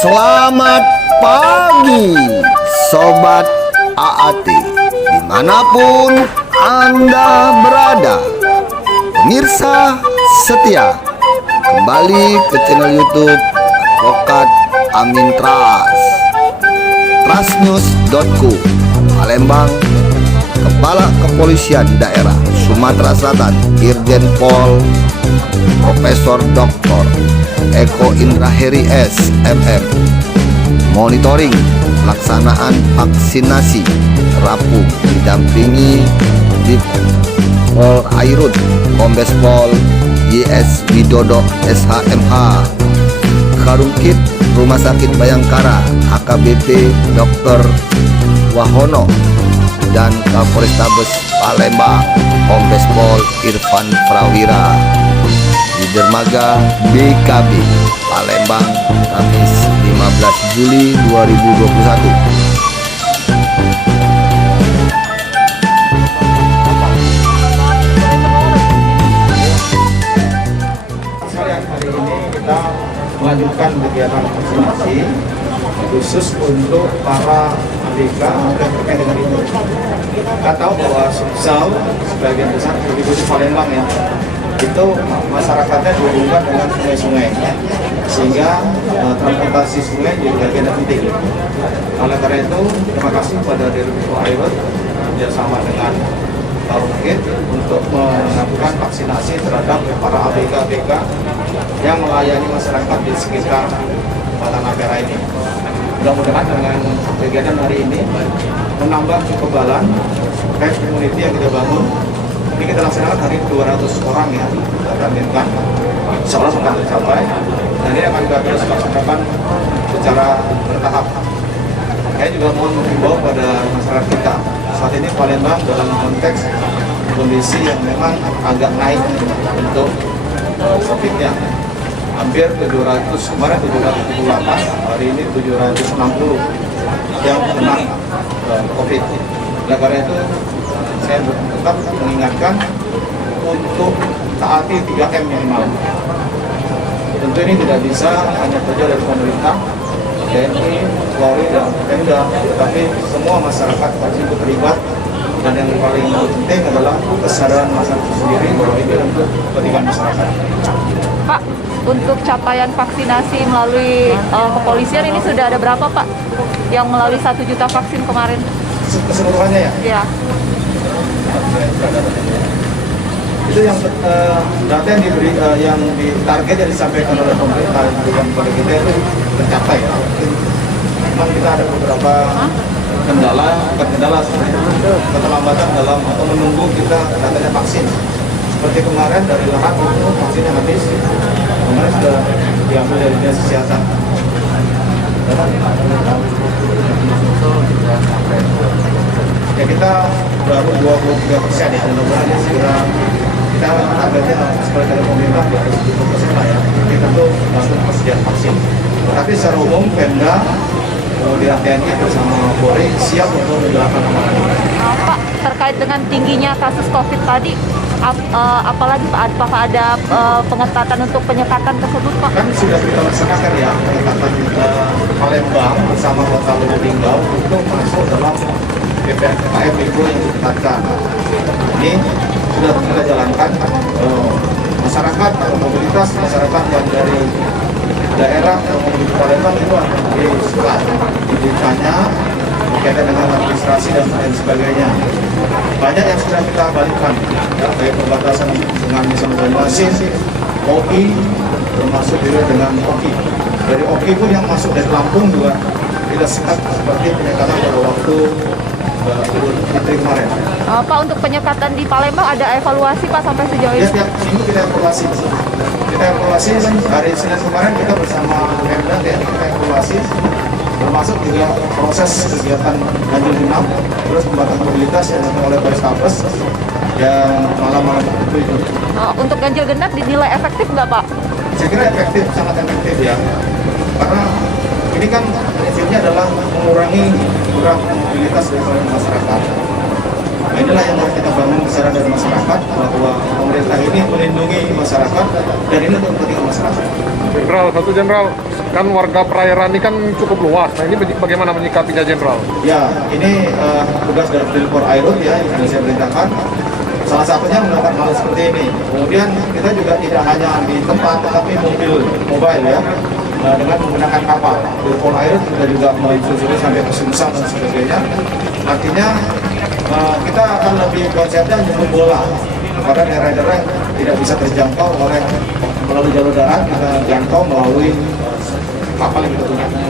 Selamat pagi Sobat AAT, dimanapun Anda berada. Pemirsa setia, kembali ke channel YouTube Advokat Amin Trust. Trustnews.co, Palembang. Kepala Kepolisian Daerah Sumatera Selatan Irjen Pol Profesor Dr. Eko Indra Heri S.MM monitoring pelaksanaan vaksinasi Rabu didampingi di Pol Airut Kombes Pol YS Widodo SHMH, Karungkit Rumah Sakit Bayangkara AKBP Dr. Wahono, dan Kapolrestabes Palembang Kombes Pol Irfan Prawira di dermaga BKB Palembang Kamis 15 Juli 2021. Melanjutkan kegiatan vaksinasi khusus untuk para ABK yang terkait dengan itu. Kita tahu bahwa Sumsel sebagian besar di Palembang ya, itu masyarakatnya dihubungkan dengan sungai-sungai, sehingga transportasi sungai jadi bagian yang penting. Oleh karena itu, terima kasih kepada Direktur Airut bersama dengan Karungkit untuk melakukan vaksinasi terhadap para ABK-ABK yang melayani masyarakat di sekitar Tanah Merah ini. Mudah-mudahan dengan kegiatan hari ini menambah kekebalan herd immunity yang kita bangun. Ini kita laksanakan hari 200 orang ya, kita targetkan seolah akan tercapai, dan ini akan kita terus laksanakan secara bertahap. Saya juga mau mengimbau pada masyarakat kita, saat ini Palembang dalam konteks kondisi yang memang agak naik untuk COVID-nya. Hampir 700, kemarin 778, hari ini 760 yang kena COVID. Oleh karena itu, saya tetap mengingatkan untuk taati 3M minimal. Tentu ini tidak bisa hanya kerja dari pemerintah, TNI, Polri, dan Pemda, tetapi semua masyarakat harus ikut terlibat. Dan yang paling penting adalah kesadaran masyarakat sendiri bahwa ini untuk kepentingan masyarakat. Pak, untuk capaian vaksinasi melalui kepolisian ini sudah ada berapa Pak yang melalui 1 juta vaksin kemarin? Keseluruhannya ya? Iya. Itu yang data yang diberi, yang ditarget yang disampaikan oleh pemerintah yang diberikan kepada kita itu tercapai ya. Memang kita ada beberapa kendala keterlambatan dalam atau menunggu kita datanya vaksin. Seperti kemarin dari Lahat itu vaksinnya habis, kemarin sudah diambil dari dinas kesehatan. Ya kita baru 23% ya, mudah-mudahan segera kita targetnya seperti dari pemerintah 20% lah ya. Kita tuh langsung persediaan vaksin. Tapi secara umum Pemda, kemudian TNI bersama Polri siap untuk menjalankan amanah ini. Pak, terkait dengan tingginya kasus COVID tadi, apalagi Pak, apakah ada pengetatan untuk penyekatan tersebut Pak? Kan sudah kita laksanakan ya, pengetatan Palembang bersama Kota Lubuk Linggau itu masuk dalam PPKM Mikro yang diketatkan. Ini sudah kita jalankan, masyarakat atau mobilitas masyarakat yang dari daerah yang menuju Palembang itu disekat, ditanya berkaitan dengan administrasi dan lain sebagainya. Banyak yang sudah kita balikkan, ya, baik perbatasan dengan misalnya Masin, OI, termasuk juga dengan OKI. Dari OKI pun yang masuk dari Lampung juga tidak sekat seperti penyekatan pada waktu Idul Fitri kemarin. Pak, untuk penyekatan di Palembang ada evaluasi Pak sampai sejauh ini? Ya, setiap minggu kita evaluasi. Kita evaluasi hari Senin kemarin kita bersama Pemda TNI kita evaluasi, termasuk juga proses kegiatan ganjil genap, terus pembatasan mobilitas yang dilakukan oleh Polrestabes yang malam-malam itu. Untuk ganjil genap dinilai efektif nggak Pak? Saya kira efektif, sangat efektif ya, karena ini kan prinsipnya adalah mengurangi kurang mobilitas dari masyarakat. Nah, inilah yang harus kita bangun kesadaran dari masyarakat bahwa pemerintah ini melindungi masyarakat dan ini untuk kepentingan masyarakat. Jenderal, satu jenderal. Kan warga perairan ini kan cukup luas. Nah ini bagaimana menyikapinya Jenderal? Ya, ini tugas dari Delpor Airut ya yang saya perintahkan. Salah satunya melakukan hal seperti ini. Kemudian kita juga tidak hanya di tempat, tetapi mobile ya. Dengan menggunakan kapal. Delpor Airut kita juga melusuri sampai ke Sumsang dan sebagainya. Artinya kita akan lebih konsepnya jemput bola kepada daerah-daerah yang tidak bisa terjangkau oleh melalui jalur darat, kita jangkau melalui kapal yang kita gunakan.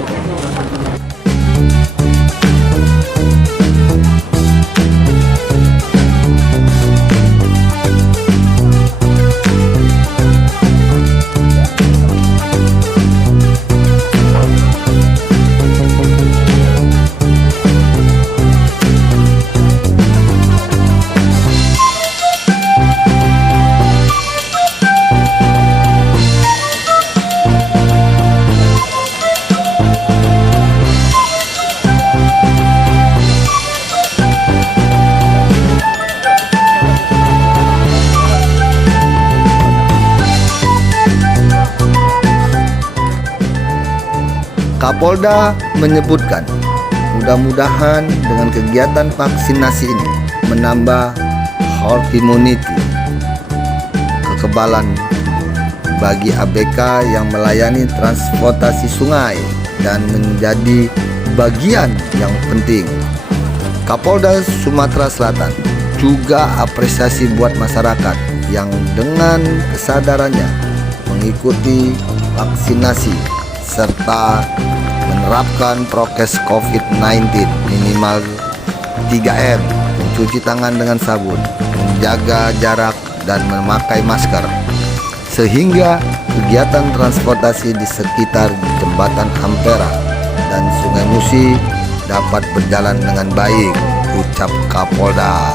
Kapolda menyebutkan, mudah-mudahan dengan kegiatan vaksinasi ini menambah herd immunity, kekebalan bagi ABK yang melayani transportasi sungai dan menjadi bagian yang penting. Kapolda Sumatera Selatan juga apresiasi buat masyarakat yang dengan kesadarannya mengikuti vaksinasi serta menerapkan prokes COVID-19 minimal 3M, mencuci tangan dengan sabun, menjaga jarak, dan memakai masker, sehingga kegiatan transportasi di sekitar Jembatan Ampera dan Sungai Musi dapat berjalan dengan baik, ucap Kapolda.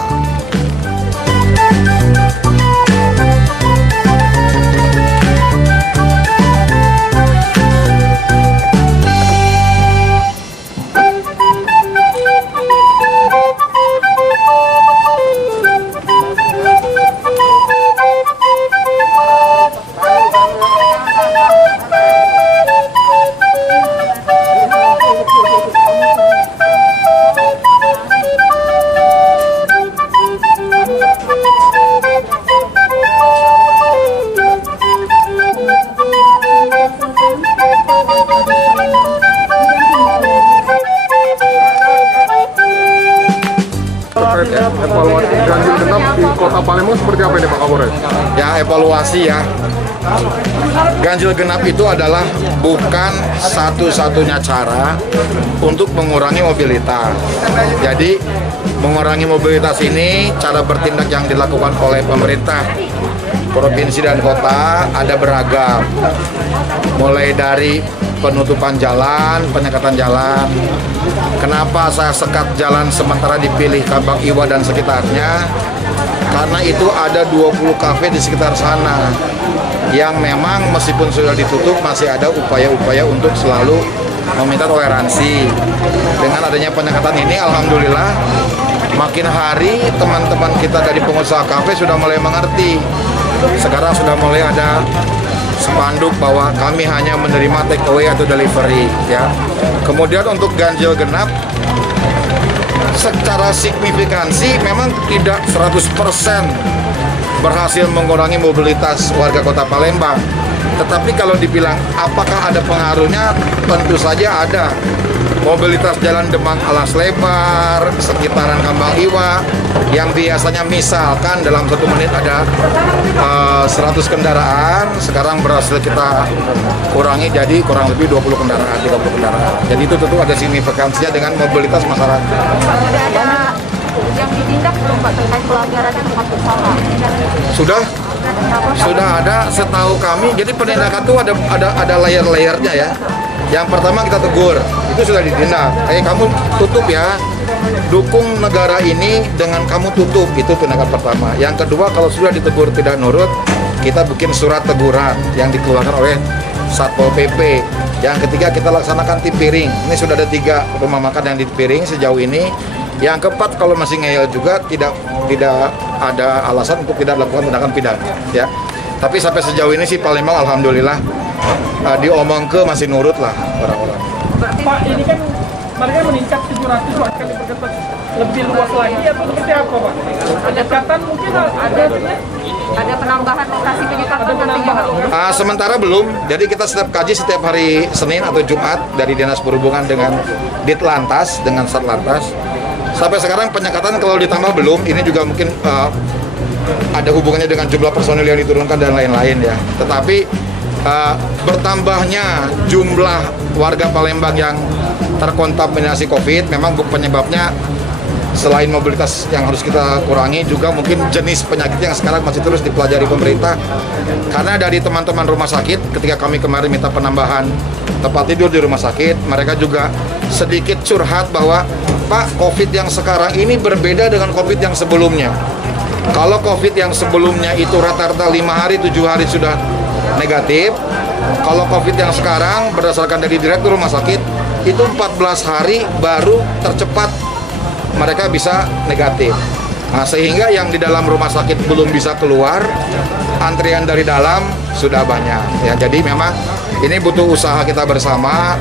Evaluasi ganjil genap di Kota Palembang seperti apa ini Pak Kapolres? Ya, evaluasi ya. Ganjil genap itu adalah bukan satu-satunya cara untuk mengurangi mobilitas. Jadi mengurangi mobilitas ini cara bertindak yang dilakukan oleh pemerintah provinsi dan kota ada beragam. Mulai dari penutupan jalan, penyekatan jalan. Kenapa saya sekat jalan sementara dipilih Kambang Iwa dan sekitarnya? Karena itu ada 20 kafe di sekitar sana yang memang meskipun sudah ditutup masih ada upaya-upaya untuk selalu meminta toleransi. Dengan adanya penyekatan ini alhamdulillah makin hari teman-teman kita dari pengusaha kafe sudah mulai mengerti. Sekarang sudah mulai ada spanduk bahwa kami hanya menerima take away atau delivery ya. Kemudian untuk ganjil genap secara signifikansi memang tidak 100% berhasil mengurangi mobilitas warga Kota Palembang. Tetapi kalau dibilang apakah ada pengaruhnya, tentu saja ada. Mobilitas jalan Demang Alas Lebar, sekitaran Kambang Iwa, yang biasanya misalkan dalam 1 menit ada 100 kendaraan, sekarang berhasil kita kurangi jadi kurang lebih 20 kendaraan, 30 kendaraan. Jadi itu tentu ada signifikansinya dengan mobilitas masyarakat. Ada yang ditindak belum Pak terkait pelanggaran yang masuk sama? Sudah ada, setahu kami. Jadi penindakan itu ada layer-layernya ya. Yang pertama kita tegur, itu sudah ditindak. Kamu tutup ya, dukung negara ini dengan kamu tutup, itu tindakan pertama. Yang kedua, kalau sudah ditegur tidak nurut, kita bikin surat teguran yang dikeluarkan oleh Satpol PP. Yang ketiga, kita laksanakan tip piring. Ini sudah ada 3 rumah makan yang di piring sejauh ini. Yang keempat, kalau masih ngeyel juga tidak ada alasan untuk tidak melakukan tindakan pidana ya. Tapi sampai sejauh ini sih Palembang alhamdulillah diomong ke masih nurut lah orang-orang. Pak, ini kan mereka meningkat 700 Pak, kali perketat lebih luas lagi atau seperti apa Pak? Pendekatan mungkin Ada penambahan lokasi penyekatan nantinya? Sementara belum, jadi kita setiap kaji setiap hari Senin atau Jumat dari Dinas Perhubungan dengan Ditlantas, dengan Satlantas. Sampai sekarang penyekatan kalau ditambah belum, ini juga mungkin ada hubungannya dengan jumlah personil yang diturunkan dan lain-lain ya. Tetapi bertambahnya jumlah warga Palembang yang terkontaminasi COVID memang penyebabnya selain mobilitas yang harus kita kurangi, juga mungkin jenis penyakit yang sekarang masih terus dipelajari pemerintah. Karena dari teman-teman rumah sakit, ketika kami kemarin minta penambahan tempat tidur di rumah sakit, mereka juga sedikit curhat bahwa Pak, COVID yang sekarang ini berbeda dengan COVID yang sebelumnya. Kalau COVID yang sebelumnya itu rata-rata 5 hari, 7 hari sudah negatif. Kalau COVID yang sekarang berdasarkan dari direktur rumah sakit, itu 14 hari baru tercepat mereka bisa negatif. Nah, sehingga yang di dalam rumah sakit belum bisa keluar, antrian dari dalam sudah banyak. Ya, jadi memang ini butuh usaha kita bersama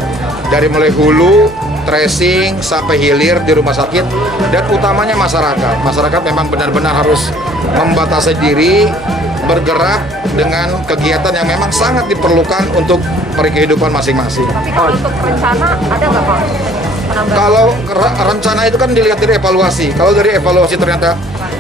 dari mulai hulu, tracing sampai hilir di rumah sakit, dan utamanya masyarakat. Masyarakat memang benar-benar harus membatasi diri, bergerak dengan kegiatan yang memang sangat diperlukan untuk kehidupan masing-masing. Tapi kalau untuk rencana ada nggak Pak? Penambahan? Kalau rencana itu kan dilihat dari evaluasi. Kalau dari evaluasi ternyata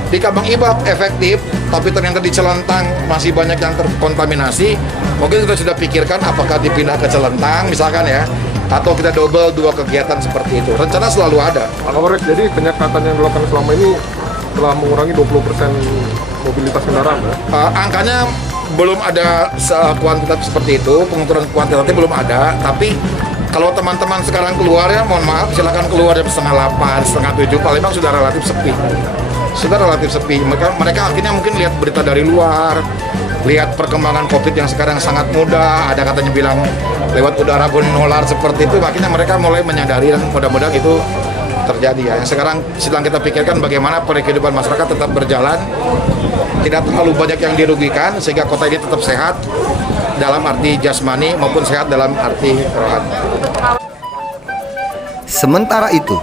di Kabang Ibab efektif, tapi ternyata di Celentang masih banyak yang terkontaminasi, mungkin kita sudah pikirkan apakah dipindah ke Celentang misalkan ya, atau kita double 2 kegiatan seperti itu. Rencana selalu ada. Pak Kapolres, jadi penyekatan yang dilakukan selama ini telah mengurangi 20% mobilitas kendaraan ya? Angkanya belum ada kuantitatif seperti itu, pengukuran kuantitatif belum ada, tapi kalau teman-teman sekarang keluar ya, mohon maaf, silakan keluar jam 7:30, 7:30, Palembang sudah relatif sepi. Sudah relatif sepi. Mereka akhirnya mungkin lihat berita dari luar, lihat perkembangan COVID yang sekarang sangat mudah, ada katanya bilang lewat udara pun nular seperti itu, akhirnya mereka mulai menyadari dan mudah-mudahan itu terjadi ya. Yang sekarang sedang kita pikirkan bagaimana kehidupan masyarakat tetap berjalan, tidak terlalu banyak yang dirugikan, sehingga kota ini tetap sehat dalam arti jasmani maupun sehat dalam arti rohani. Sementara itu,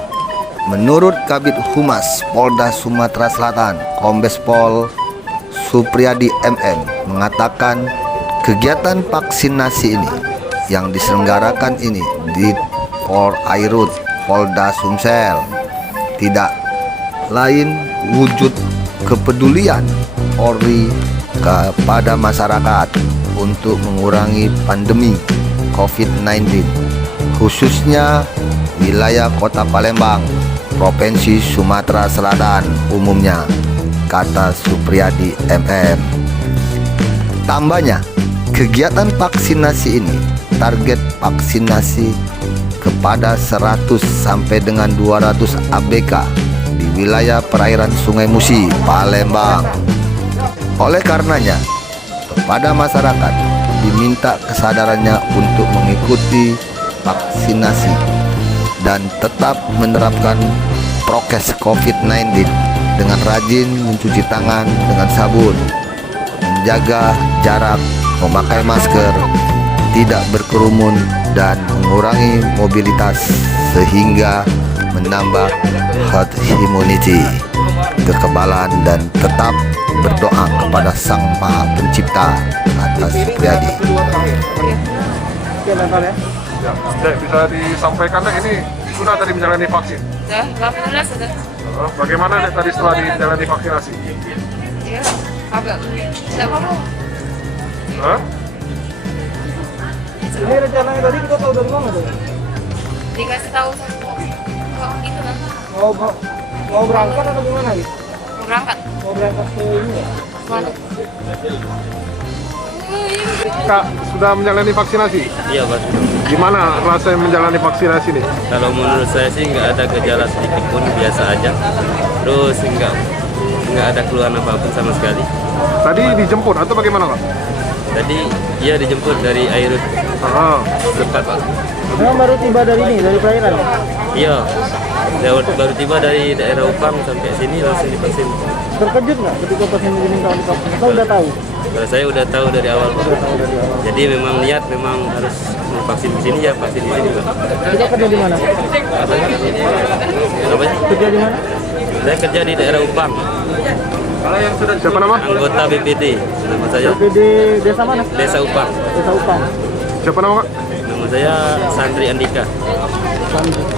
menurut Kabid Humas Polda Sumatera Selatan, Kombes Pol Supriyadi MM mengatakan kegiatan vaksinasi ini yang diselenggarakan ini di Polairut Polda Sumsel tidak lain wujud kepedulian Polri kepada masyarakat untuk mengurangi pandemi COVID-19, khususnya wilayah Kota Palembang, Provinsi Sumatera Selatan umumnya, kata Supriyadi MM. Tambahnya, kegiatan vaksinasi ini target vaksinasi kepada 100 sampai dengan 200 ABK di wilayah perairan Sungai Musi, Palembang. Oleh karenanya, kepada masyarakat diminta kesadarannya untuk mengikuti vaksinasi dan tetap menerapkan prokes COVID-19 dengan rajin mencuci tangan dengan sabun, menjaga jarak, memakai masker, tidak berkerumun, dan mengurangi mobilitas sehingga menambah herd immunity, kekebalan, dan tetap berdoa kepada Sang Maha Pencipta, kata Supriyadi. Ya, bisa disampaikan ini sudah tadi menjalani vaksin. Sudah, alhamdulillah sudah. Bagaimana tadi setelah dijalani vaksinasi? Iya, agak tidak mau. Hah? ini rencananya tadi kita tahu dari mana tuh? Dikasih tahu itu kan Mau berangkat atau gimana gitu? mau berangkat. Mau berangkat ke ini ya? Mana? Kak, sudah menjalani vaksinasi? Iya Pak. Gimana rasanya menjalani vaksinasi nih? Kalau menurut saya sih nggak ada gejala sedikit pun, biasa aja. Terus nggak ada keluhan apapun sama sekali. Tadi dijemput atau bagaimana Kak? Tadi iya dijemput dari Airut dekat Pak. Memang baru tiba dari ini, dari perairan ya? Iya. Baru tiba dari daerah Upang sampai sini langsung divaksin. Terkejut nggak ketika pasien diminta divaksin? Atau udah tahu? Kalau saya udah tahu dari awal Pak. Jadi memang niat memang harus vaksin di sini ya vaksin di sini Pak. Kita kerja di mana? Apa ya? Kerja di mana? Saya kerja di daerah Upang, Siapa nama? anggota BPD. Nama saya Di desa mana? Desa Upang. Desa Upang. Siapa nama Kak? Nama saya Sandri Andika.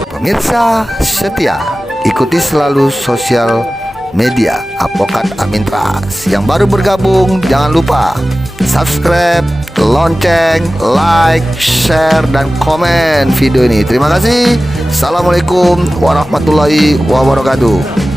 Pemirsa setia, ikuti selalu sosial media Advokat Amin Ras. Yang baru bergabung jangan lupa subscribe, lonceng, like, share, dan komen video ini. Terima kasih. Assalamualaikum warahmatullahi wabarakatuh.